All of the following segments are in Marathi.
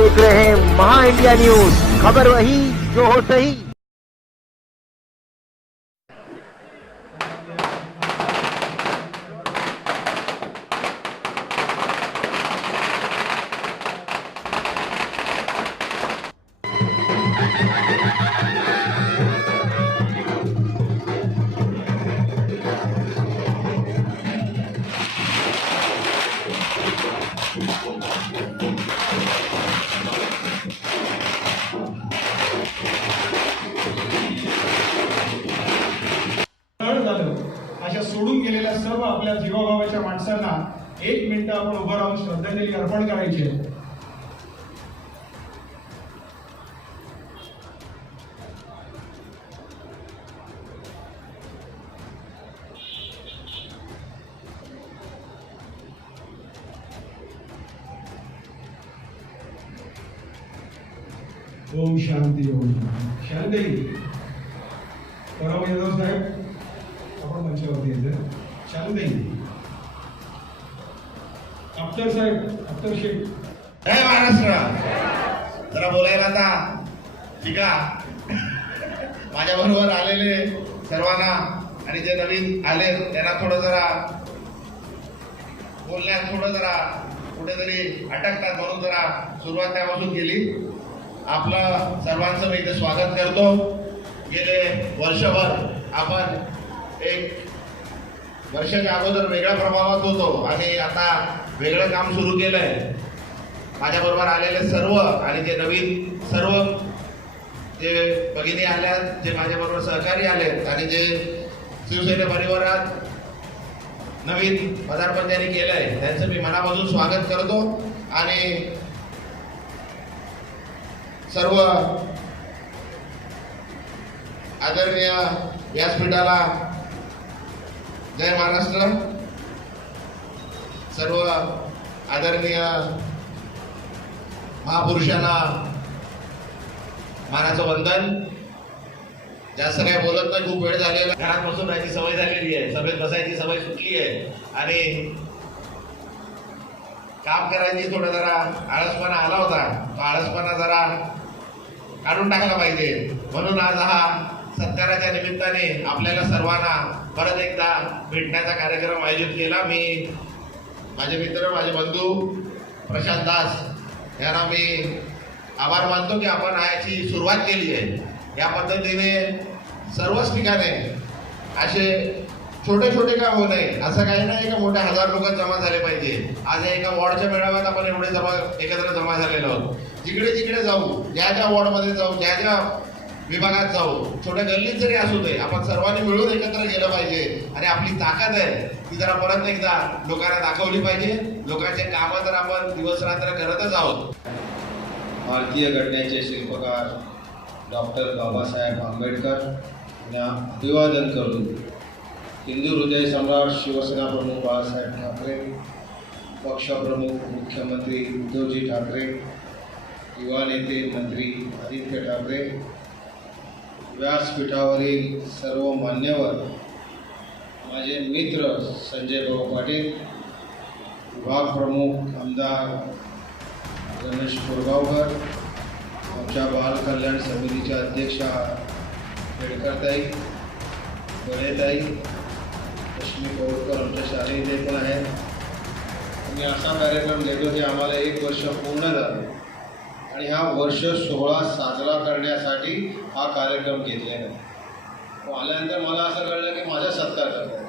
देख रहे हैं महा इंडिया न्यूज, खबर वही जो हो सही। अशा सोडून गेलेल्या सर्व आपल्या जीवाभावाच्या माणसांना 1 मिनिट आपण उभं राहून श्रद्धांजली अर्पण करायची आहे। ओम शांती ओम शांती। परम यादव साहेब आपण मंचावरती येते। शांती अख्तर साहेब, अख्तर शेख। जय महाराष्ट्र। जरा बोलायला आता शिका। माझ्या बरोबर आलेले सर्वांना आणि जे नवीन आले त्यांना थोडं जरा बोलण्यात थोडं जरा कुठेतरी अटकतात, म्हणून जरा सुरुवात त्यापासून केली। आपलं सर्वांचं मी इथे स्वागत करतो। गेले वर्षभर आपण एक वर्षाच्या अगोदर वेगळ्या प्रभावात होतो आणि आता वेगळं काम सुरू केलंय। माझ्या बरोबर आलेले सर्व आणि जे नवीन सर्व जे भगिनी आल्या, जे माझ्या बरोबर सहकारी आलेत आणि जे शिवसेना परिवारात नवीन पदार्पण त्यांनी केलंय त्यांचं मी मनापासून स्वागत करतो। आणि सर्व आदरणीय व्यासपीठाला जय महाराष्ट्र। सर्व आदरणीय महापुरुषांना मानाचं वंदन। जास्त काय बोलत नाही, खूप वेळ झालेला, घरात बसून राहायची सवय झालेली आहे, सभेत बसायची सवय सुटली आहे आणि काम करायची थोडं जरा आळसपणा आला होता। तो आळसपणा जरा काढून टाकला पाहिजे, म्हणून आज हा सत्काराच्या निमित्ताने आपल्याला सर्वांना परत एकदा भेटण्याचा कार्यक्रम आयोजित केला। मी माझे मित्र, माझे बंधू प्रशांत दास यांना मी आभार मानतो की आपण याची सुरुवात केली आहे। या पद्धतीने सर्वच ठिकाणी असे छोटे छोटे काम होऊ नये, असं काही नाही का मोठे 1000 लोक जमा झाले पाहिजे। आज एका वॉर्डच्या मेळाव्यात आपण एवढे एकत्र जमा झालेलो आहोत। जिकडे जिकडे जाऊ, ज्या ज्या वॉर्डमध्ये जाऊ, ज्या ज्या विभागात जाऊ, छोट्या गल्लीत जरी असू दे, आपण सर्वांनी मिळून एकत्र गेलं पाहिजे आणि आपली ताकद आहे ती जरा परत एकदा लोकांना दाखवली पाहिजे। लोकांचे कामं तर आपण दिवस रात्र करतच आहोत। भारतीय घटनेचे शिल्पकार डॉक्टर बाबासाहेब आंबेडकर यांना अभिवादन करून हिंदू हृदय सम्राट शिवसेना प्रमुख बाळासाहेब ठाकरे, पक्षप्रमुख मुख्यमंत्री उद्धवजी ठाकरे, युवा नेते मंत्री आदित्य ठाकरे, व्यासपीठावरील सर्व मान्यवर, माझे मित्र संजय भाऊ पाटील, विभाग प्रमुख आमदार रमेश कोरगावकर, आमच्या बाल कल्याण समितीच्या अध्यक्षा पेडकरताई, बळेताई, लक्ष्मी कोरकर आमच्या शाळेत पण आहेत। आम्ही असा कार्यक्रम घेतो की आम्हाला 1 वर्ष पूर्ण झालं आणि हा वर्ष 16 साजरा करण्यासाठी हा कार्यक्रम घेतलेला आहे। आल्यानंतर मला असं कळलं की माझा सत्कार करतात,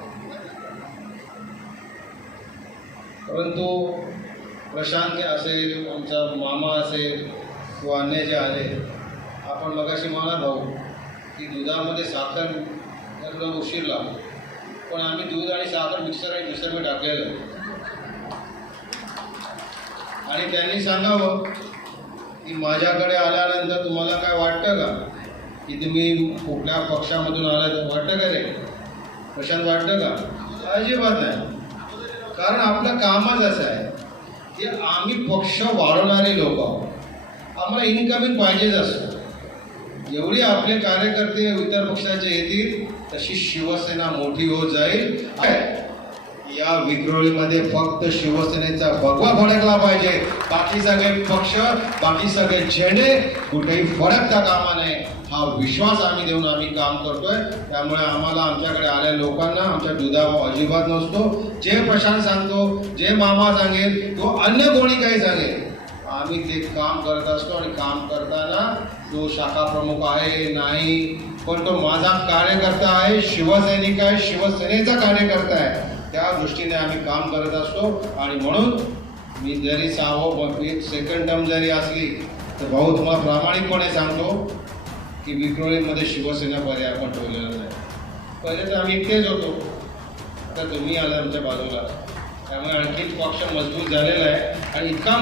परंतु प्रशांत असेल, आमचा मामा असेल किंवा अन्य जे आले, आपण मगाशी मला भाऊ की दुधामध्ये साखर थोडा उशीर लागतो, पण आम्ही दूध आणि साखर मिक्सरमध्ये टाकलेलं आणि त्यांनी सांगावं की माझ्याकडे आल्यानंतर तुम्हाला काय वाटतं का की तुम्ही कुठल्या पक्षामधून आलात, वाटतं का रे प्रशांत, वाटतं का? अजिबात नाही, कारण आपलं कामच असं आहे की आम्ही पक्ष वाढवणारे लोक आहोत, आम्हाला इनकमिंग पाहिजेच असतं। एवढी आपले कार्यकर्ते इतर पक्षाचे येतील तशी शिवसेना मोठी होत जाईल। या विक्रोळीमध्ये फक्त शिवसेनेचा भगवा फडकला पाहिजे. बाकी सगळे पक्ष, बाकी सगळे झेंडे कुठेही फडकता कामा नये हा विश्वास आम्ही देऊन आम्ही काम करतोय. त्यामुळे आम्हाला आमच्याकडे आलेल्या लोकांना आमच्या दुधाभाव अजिबात नसतो. जे प्रशांत सांगतो, जे मामा सांगेल, तो अन्य कोणी काही सांगेल, आम्ही ते काम करत असतो. आणि काम करताना तो शाखा प्रमुख आहे नाही, पण तो माझा कार्यकर्ता आहे, शिवसैनिक आहे, शिवसेनेचा कार्यकर्ता आहे. त्या दृष्टीने आम्ही काम करत असतो. आणि म्हणून मी जरी 6वी सेकंड टर्म जरी असली तर भाऊ तुम्हाला प्रामाणिकपणे सांगतो की विक्रोळीमध्ये शिवसेना पर्याय आपण ठेवलेला नाही. पहिले तर आम्ही एकटेच होतो, आता तुम्ही आला आमच्या बाजूला, त्यामुळे आणखीच पक्ष मजबूत झालेला आहे. आणि इतका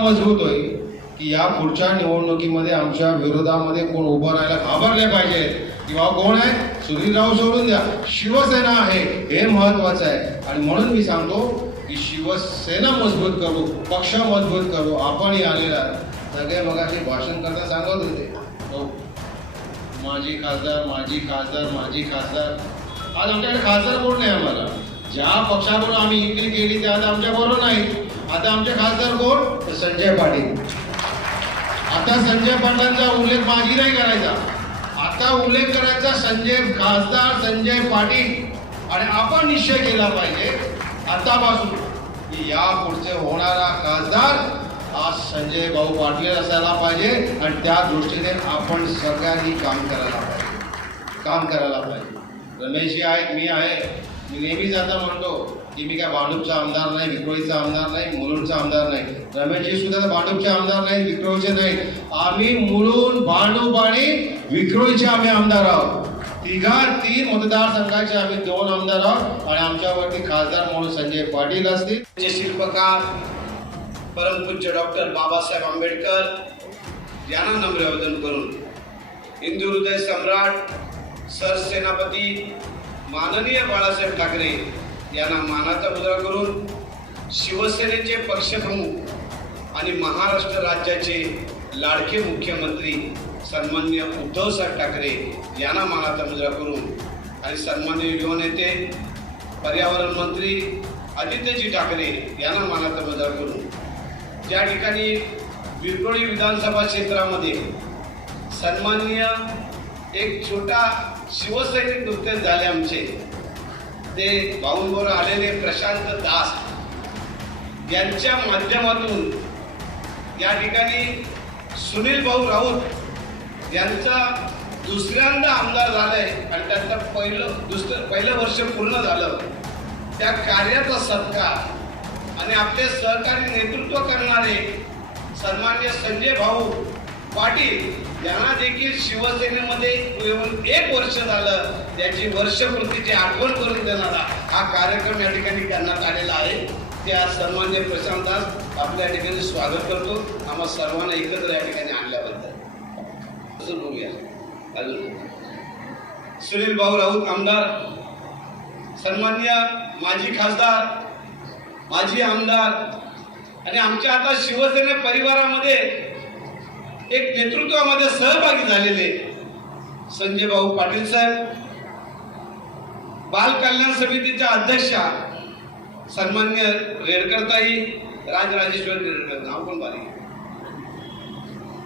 मजबूत होईल की या पुढच्या निवडणुकीमध्ये आमच्या विरोधामध्ये कोण उभं राहायला घाबरले पाहिजे किंवा कोण आहे, सुधीरराव सोडून द्या, शिवसेना आहे हे महत्वाचं आहे. आणि म्हणून मी सांगतो की शिवसेना मजबूत करू, पक्ष मजबूत करू. आपणही आलेला सगळे मगाशी भाषण करता सांगत होते, हो माजी खासदार, माजी खासदार, माजी खासदार. आज आमच्याकडे खासदार कोण नाही. आम्हाला ज्या पक्षाकडून आम्ही इकडे केली ते आता आमच्या बरोबर नाही. आता आमचे खासदार कोण, तर संजय पाटील. आता संजय पाटलांचा उल्लेख माझी नाही करायचा, आता उल्लेख करायचा खासदार संजय पाटील. आणि आपण निश्चय केला पाहिजे आतापासून की या पुढचे होणारा खासदार हा संजय भाऊ पाटील असायला पाहिजे. आणि त्या दृष्टीने आपण सगळ्यांनी काम करायला पाहिजे. रमेशजी आहेत, मी आहे. मी नेहमीच आता म्हणतो की मी काय भांडूपचा आमदार नाही, विक्रोळीचा आमदार नाही, मुलुंडचा आमदार नाही. रमेशजी सुद्धा भांडूपचे आमदार नाही, विक्रोळीचे नाही. आम्ही मुलुंड, भांडूप आणि विक्रोळीचे आम्ही आमदार आहोत. 3 मतदारसंघाचे आम्ही 2 आमदार आहोत. आणि आमच्यावरती खासदार म्हणून संजय पाटील असतील. शिल्पकार परमपूज्य डॉक्टर बाबासाहेब आंबेडकर यांना नम्रवंदन करून हिंदू हृदय सम्राट सरसेनापती माननीय बाळासाहेब ठाकरे यांना मानाचा मुद्रा करून शिवसेनेचे पक्षप्रमुख आणि महाराष्ट्र राज्याचे लाडके मुख्यमंत्री सन्माननीय उद्धवसाहेब ठाकरे यांना मानाचा मुद्रा करून आणि सन्माननीय युवनेते पर्यावरण मंत्री आदित्यजी ठाकरे यांना मानाचा मुद्रा करून ज्या ठिकाणी विक्रोळी विधानसभा क्षेत्रामध्ये सन्माननीय एक छोटा शिवसैनिक नुकतेच झाले आमचे, ते भाऊंबरोबर आलेले प्रशांत दास यांच्या माध्यमातून या ठिकाणी सुनील भाऊ राऊत यांचा दुसऱ्यांदा आमदार झालाय आणि त्यांचं पहिलं वर्ष पूर्ण झालं. त्या कार्याचा सत्कार आणि आपले सहकारी नेतृत्व करणारे सन्माननीय संजय भाऊ पाटील यांना देखील शिवसेनेमध्ये येऊन 1 वर्ष झालं, त्याची वर्षपूर्तीची आठवण करून देणारा हा कार्यक्रम या ठिकाणी करण्यात आलेला आहे. त्या सन्माननीय प्रशांत दास आपल्या ठिकाणी स्वागत करतो. आम्हा सर्वांना एकत्र या ठिकाणी आणल्याबद्दल. बोलूया अजून सुनील भाऊ राऊत आमदार, सन्माननीय माजी खासदार, माजी आमदार आणि आमच्या आता शिवसेना परिवारामध्ये एक नेतृत्वामध्ये सहभागी झालेले संजय भाऊ पाटील साहेब, बाल कल्याण समितीच्या अध्यक्षा सन्मान्य रेडकरताई, राजराजेश्वर रेडकर, नाव पण बारी.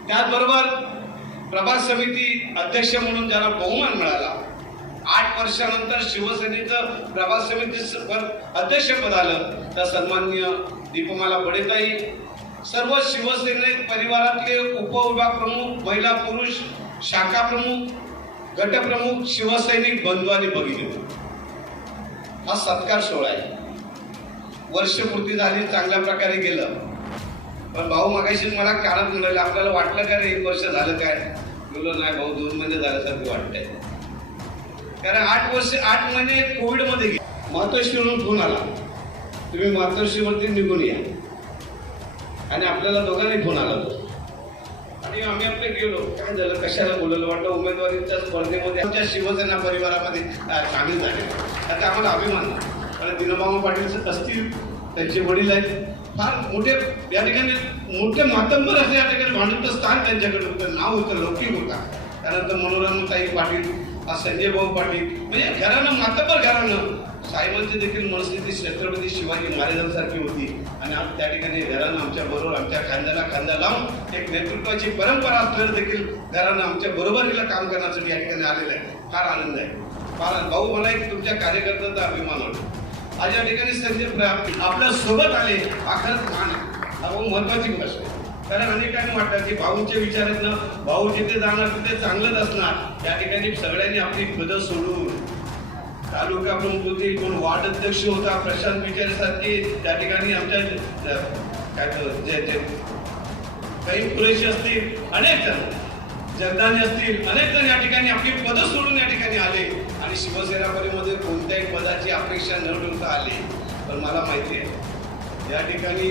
त्याचबरोबर प्रभाग समिती अध्यक्ष म्हणून ज्यांना बहुमान मिळाला, 8 वर्षानंतर शिवसेनेचं प्रभाग समिती अध्यक्षपद आलं, त्या सन्माननीय दीपमाला बडेताई, सर्व शिवसेने परिवारातले उपविभाग प्रमुख, महिला पुरुष शाखा प्रमुख, गटप्रमुख, शिवसैनिक बंधू आणि भगिनी, हा सत्कार सोहळा आहे. वर्षपूर्ती झाली, चांगल्या प्रकारे गेलं. पण भाऊ मागाशी मला कारण म्हणाले, आपल्याला वाटलं का रे 1 वर्ष झालं काय? बोललो नाही भाऊ, 2 महिने झाल्यासारखं वाटतंय. कारण 8 महिने कोविडमध्ये गेले. मातोश्रीवरून फोन आला, तुम्ही मातोश्रीवरती निघून या. आणि आपल्याला दोघांनी फोन आला होता आणि आम्ही आपले गेलो. काय झालं, कशाला बोलवलं? वाटलं उमेदवारीच्या स्पर्धेमध्ये आमच्या शिवसेना परिवारामध्ये सामील झाले. आता आम्हाला अभिमान. कारण दिनबाबा पाटील असतील, त्यांचे वडील आहेत, फार मोठे या ठिकाणी मोठे मातंबर असले या ठिकाणी भांडूचं स्थान त्यांच्याकडे होतं, नाव होतं, लौकिक होता. त्यानंतर मनोरमाताई पाटील आज संजय भाऊ पाटील म्हणजे घरानं मातबर घरानं साहेबांची देखील मनस्थिती छत्रपती शिवाजी महाराजांसारखी होती आणि आज त्या ठिकाणी घरानं आमच्या बरोबर आमच्या खांद्याला खांदा लावून एक नेतृत्वाची परंपरा असलेलं देखील घरानं आमच्या बरोबरीला काम करण्यासाठी या ठिकाणी आलेलं आहे. फार आनंद आहे. फार भाऊ मला एक तुमच्या कार्यकर्त्यांचा अभिमान वाटतो. आज या ठिकाणी संजय आपल्या सोबत आले हा खरंच मान आहे. हा महत्वाची गोष्ट आहे. कारण अनेकांनी वाटतं की भाऊंच्या विचारातनं भाऊ जिथे जाणार तिथे चांगलंच असणार. या ठिकाणी सगळ्यांनी आपली पदं सोडून तालुका प्रमुख होते, कोण वार्ड अध्यक्ष होता, प्रशांत विचारे सारखे त्या ठिकाणी आमच्या काय जे काही कुरेशी असतील, अनेक जण जगदाने असतील, अनेक जण या ठिकाणी आपली पदं सोडून या ठिकाणी आले आणि शिवसेनामध्ये कोणत्याही पदाची अपेक्षा न ठेवता आले. पण मला माहिती आहे या ठिकाणी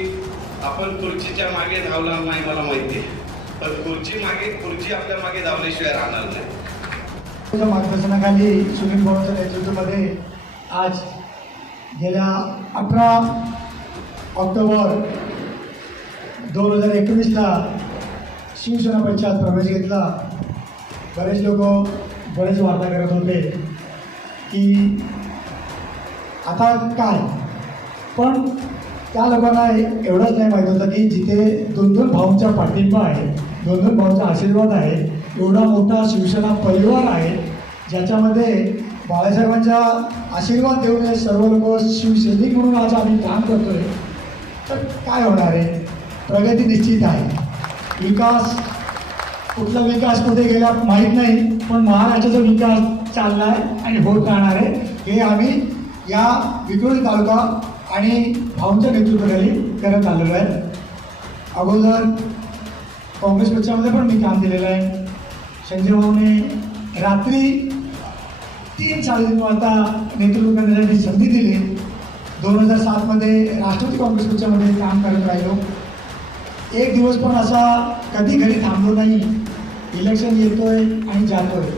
आपण खुर्चीच्या मागे धावणार नाही, मला माहिती आहे. पण खुर्ची आपल्या मागे धावल्याशिवाय राहणार नाही. मार्गदर्शनाखाली सुनील भाऊंच्या नेतृत्वामध्ये आज गेल्या 18 ऑक्टोबर 2019ला शिवसेना पक्षात प्रवेश घेतला. बरेच लोक बरेच वार्ता करत होते की आता काय, पण त्या लोकांना एवढंच नाही माहीत होतं की जिथे 2-2 भाऊंचा पाठिंबा आहे, 2-2 भाऊंचा आशीर्वाद आहे, एवढा मोठा शिवसेना परिवार आहे ज्याच्यामध्ये बाळासाहेबांचा आशीर्वाद देऊन हे सर्व लोक शिवसैनिक म्हणून आज आम्ही काम करतोय. तर काय होणार आहे? प्रगती निश्चित आहे. विकास कुठला विकास कुठे गेला माहीत नाही, पण महाराष्ट्राचा विकास चालला आहे आणि होत राहणार आहे. हे आम्ही या विक्रोळी तालुका आणि भाऊंच्या नेतृत्वाखाली करत आलेलो आहे. अगोदर काँग्रेस पक्षामध्ये पण मी काम केलेलं आहे. संजय भाऊने रात्री 3-3:30 वाजता नेतृत्व करण्यासाठी संधी दिली. 2007मध्ये राष्ट्रवादी काँग्रेस पक्षामध्ये काम करत राहिलो. एक दिवस पण असा कधी घरी थांबलो नाही. इलेक्शन येतोय आणि जातोय,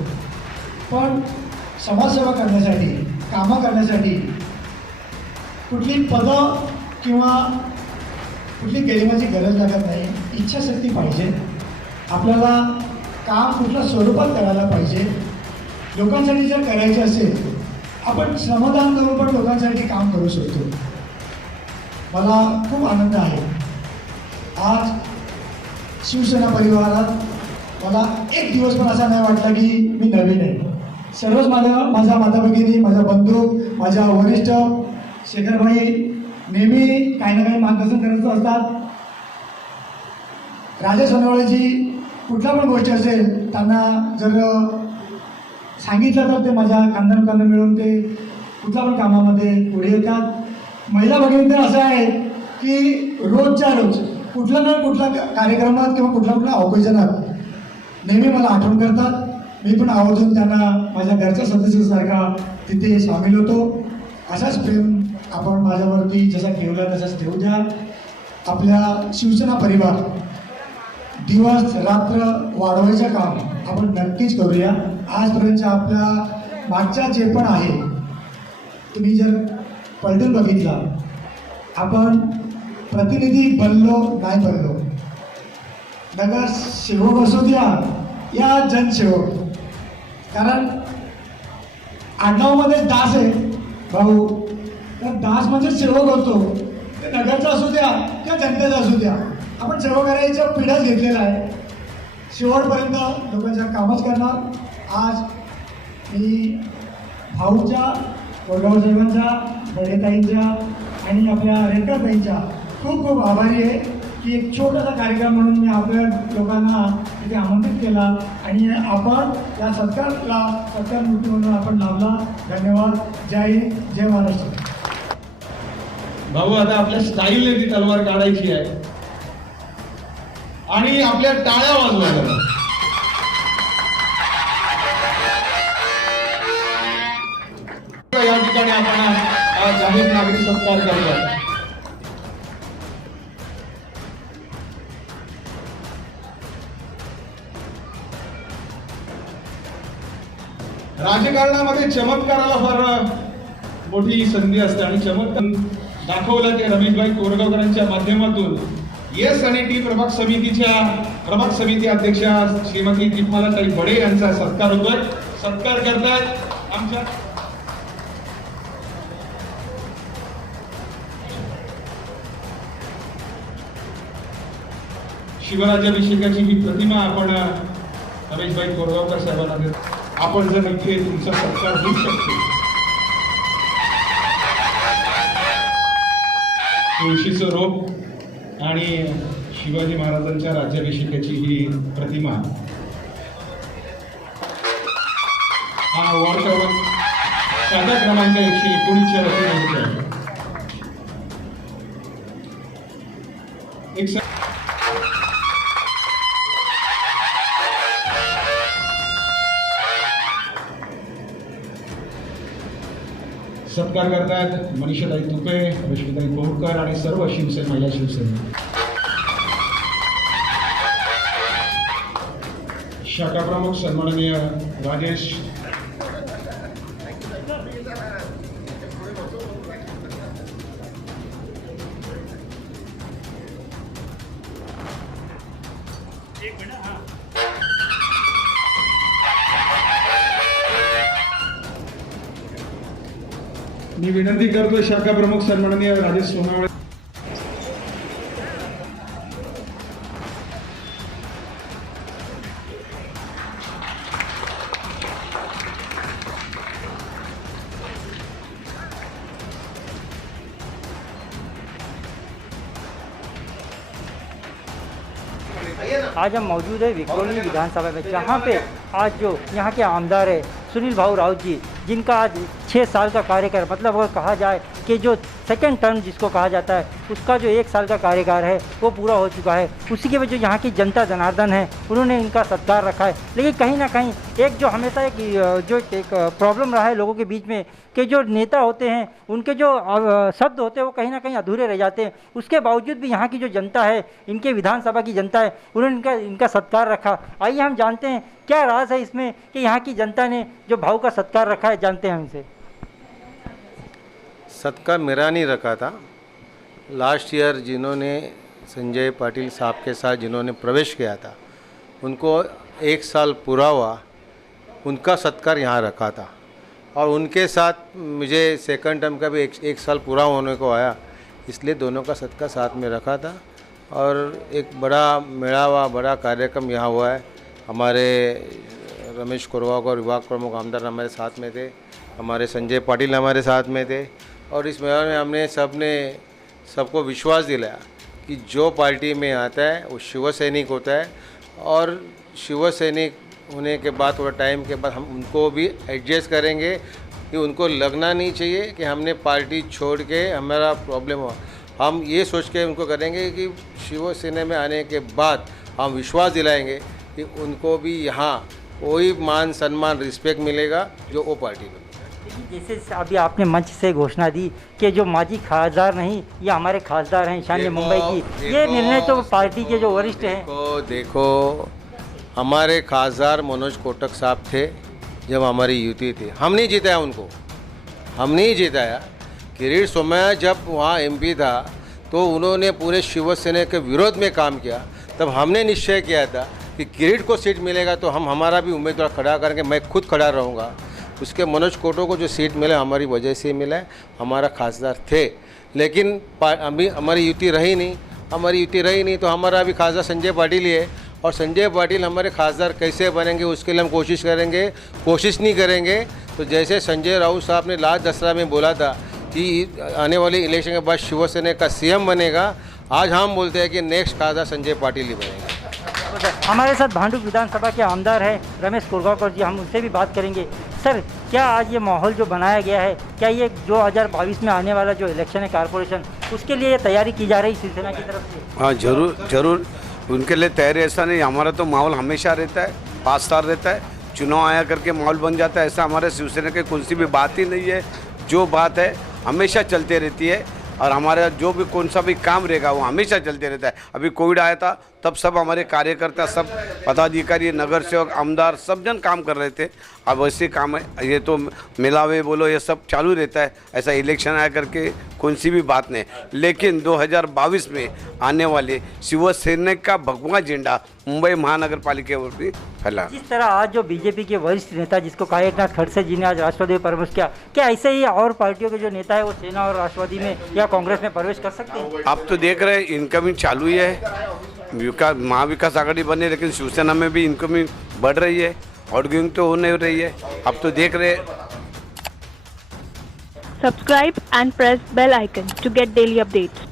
पण समाजसेवा करण्यासाठी, कामं करण्यासाठी कुठली पदं किंवा कुठली गरिमाची गरज लागत नाही. इच्छाशक्ती पाहिजे. आपल्याला काम कुठल्या स्वरूपात करायला पाहिजे. लोकांसाठी जर करायचे असेल आपण श्रमदान करून पण लोकांसाठी काम करू शकतो. मला खूप आनंद आहे आज शिवसेना परिवारात. मला एक दिवस पण असा नाही वाटला की मी नवीन आहे. सर्वच माझ्या माता भगिनी, माझा बंधू, माझ्या वरिष्ठ शेखरभाई नेहमी काही ना काही मार्गदर्शन करत असतात. राजेश सोनवळेजी कुठल्या पण गोष्ट असेल त्यांना जर सांगितलं तर ते माझ्या खानदान मिळून ते कुठल्या पण कामामध्ये पुढे येतात. महिला भगिनी तर असं आहे की रोजच्या रोज कुठला ना कुठल्या कार्यक्रमात किंवा कुठल्या ऑकेजनात नेहमी मला आठवण करतात. मी पण आवर्जून त्यांना माझ्या घरच्या सदस्यासारखा तिथे सामील होतो. असाच प्रेम आपण माझ्यावरती जसा ठेवला तसाच ठेवू द्या. आपल्या शिवसेना परिवार दिवस रात्र वाढवायचं काम आपण नक्कीच करूया. आजपर्यंत आपल्या मागच्या जे पण आहे तुम्ही जर पलटून बघितला, आपण प्रतिनिधी बनलो नाही बनलो, नगरसेवक असू द्या या जनसेवक, कारण आडनावमध्ये दास आहे भाऊ, तर दास म्हणजे सेवक होतो. ते नगरचा असू द्या किंवा जनतेचा असू द्या, आपण सेवा करायचा पिढाच घेतलेला आहे. शेवटपर्यंत लोकांच्या कामच करणार. आज मी भाऊच्या, कोरगाव साहेबांच्या, बडेताईंच्या आणि आपल्या रेणकाताईंच्या खूप खूप आभारी आहे की एक छोटासा कार्यक्रम म्हणून मी आपल्या लोकांना तिथे आमंत्रित केला आणि आपण या सत्कार मूर्ती म्हणून आपण लाभला. धन्यवाद. जय हिंद, जय महाराष्ट्र. भाऊ आता आपल्या स्टाईलने ती तलवार काढायची आहे आणि आपल्या टाळ्या वाजवायला. या ठिकाणी आपण जाहीर नागरिक सत्कार करूया. राजकारणामध्ये चमत्काराला फार मोठी संधी असते आणि चमत्कार दाखवलं ते रमेशभाई कोरगावकरांच्या माध्यमातून. येस आणि टी प्रभाग समिती अध्यक्षा श्रीमती दीपमालाताई बडे यांचा सत्कार होतोय. सत्कार करतात आमच्या शिवराज्याभिषेकाची ही प्रतिमा आपण रमेशभाई कोरगावकर साहेबांना देतो. आपण जर इथे तुमचा सत्कार होऊ शकतो. तुळशीचं रोप आणि शिवाजी महाराजांच्या राज्याभिषेकाची ही प्रतिमा हा वॉर्ड क्रमांक साधा क्रमांक 119च्या वतीने आहे. एक सत्कार करतात मनीषाताई तुपे, रश्मीताई बोरकर आणि सर्व शिवसेना महिला शिवसेना. शाखा प्रमुख सन्माननीय राजेश मी विनंती करतो शाखा प्रमुख सन्माननीय राजेश सोनावळे आज हम मौजूद है विक्रोली विधानसभा में, जहाँ पे आज जो यहाँ के आमदार है सुनील भाऊ राउत जी, जिनका आज 6 साल का कार्यकाल, मतलब अगर कहा जाए कि जो सेकेंड टर्म जिसको कहा जाता है, उसका जो 1 साल का कार्यकाल है वो पूरा हो चुका है. उसी के वजह यहाँ की जनता जनार्दन है, उन्होंने इनका सत्कार रखा है. लेकिन कहीं ना कहीं एक जो हमेशा एक प्रॉब्लम रहा है लोगों के बीच में कि जो नेता होते हैं उनके जो शब्द होते हैं वो कहीं ना कहीं अधूरे रह जाते हैं. उसके बावजूद भी यहाँ की जो जनता है, इनके विधानसभा की जनता है, उन्होंने इनका सत्कार रखा. आइए हम जानते हैं क्या राज है इसमें कि यहाँ की जनता ने जो भाऊ का सत्कार रखा है, जानते हैं हमसे. सत्कार मेरा नहीं रखा था. लास्ट ईयर जिन्होंने संजय पाटिल साहब के साथ जिन्होंने प्रवेश किया था, उनको 1 साल पूरा हुआ, उनका सत्कार यहाँ रखा था. और उनके साथ मुझे सेकंड टर्म का भी एक साल पूरा होने को आया, इसलिए दोनों का सत्कार साथ में रखा था. और एक बड़ा मेळावा, बड़ा कार्यक्रम यहाँ हुआ है. हमारे रमेश कोरगावकर विभाग प्रमुख आमदार हमारे साथ में थे, हमारे संजय पाटिल हमारे साथ में थे. और इस मेले में हमने सबको विश्वास दिलाया कि जो पार्टी में आता है वो शिव सैनिक होता है. और शिव सैनिक होने के बाद थोड़ा टाइम के बाद हम उनको भी एडजस्ट करेंगे कि उनको लगना नहीं चाहिए कि हमने पार्टी छोड़ के हमारा प्रॉब्लम हुआ. हम ये सोच के उनको करेंगे कि शिवसेना में आने के बाद हम विश्वास दिलाएंगे कि उनको भी यहाँ वही मान सम्मान रिस्पेक्ट मिलेगा जो वो पार्टी में. जैसे अभी आपने मंच से घोषणा दी कि जो माजी खासदार नहीं, ये हमारे खासदार हैं ईशान्य मुंबई की, ये निर्णय तो पार्टी के जो वरिष्ठ हैं. देखो हमारे खासदार मनोज कोटक साहब थे जब हमारी युति थी. हम नहीं जिताया उनको, हम नहीं जिताया. किरीट सोमैया जब वहाँ MP था तो उन्होंने पूरे शिवसेना के विरोध में काम किया. तब हमने निश्चय किया था कि किरीट को सीट मिलेगा तो हम हमारा भी उम्मीदवार खड़ा करेंगे, मैं खुद खड़ा रहूँगा. उसके मनोज कोटक को जो सीट मिला हमारी वजह से मिला है, हमारा खासदार थे. लेकिन अभी हमारी युति रही नहीं, तो हमारा अभी खासदार संजय पाटिल ही है. और संजय पाटिल हमारे खासदार कैसे बनेंगे उसके लिए हम कोशिश करेंगे. कोशिश नहीं करेंगे तो जैसे संजय राउत साहब ने लास्ट दसरा में बोला था कि आने वाले इलेक्शन के बाद शिवसेना का CM बनेगा, आज हम बोलते हैं कि नेक्स्ट खासदार संजय पाटिल ही बनेगा. हमारे साथ भांडुप विधानसभा के आमदार हैं रमेश कोरगावकर जी, हम उनसे भी बात करेंगे. सर, क्या आज ये माहौल जो बनाया गया है, क्या ये 2022 में आने वाला जो इलेक्शन है कारपोरेशन, उसके लिए तैयारी की जा रही शिवसेना की तरफ से? हाँ, जरूर उनके लिए तैयारी. ऐसा नहीं, हमारा तो माहौल हमेशा रहता है, 5 साल रहता है. चुनाव आया करके माहौल बन जाता है, ऐसा हमारे शिवसेना की कौन सी भी बात ही नहीं है. जो बात है हमेशा चलते रहती है और हमारा जो भी कौन सा भी काम रहेगा वो हमेशा चलते रहता है. अभी कोविड आया था तब सब हमारे कार्यकर्ता, सब पदाधिकारी, नगर सेवक, आमदार, सब जन काम कर रहे थे। अब वैसे काम है, ये तो मिलावे बोलो ये सब चालू रहता है, ऐसा इलेक्शन आया करके कौन सी भी बात नहीं। लेकिन 2022 में आने वाले शिवसेना का भगवा झंडा मुंबई महानगर पालिका पर भी फैला। जिस तरह आज जो बीजेपी के वरिष्ठ नेता जिसको कहा एकनाथ खड़से जी ने आज राष्ट्रवादी में प्रवेश किया, क्या ऐसे ही और पार्टियों के जो नेता है वो सेना और राष्ट्रवादी में या कांग्रेस में प्रवेश कर सकते हैं? आप तो देख रहे हैं इनकमिंग चालू ही है, महाविकास आघाड़ी बने, लेकिन शिवसेना में भी इनकमिंग बढ़ रही है, आउटगोइंग तो हो नहीं रही है। अब तो देख रहे हैं। Subscribe and press bell icon to get daily updates.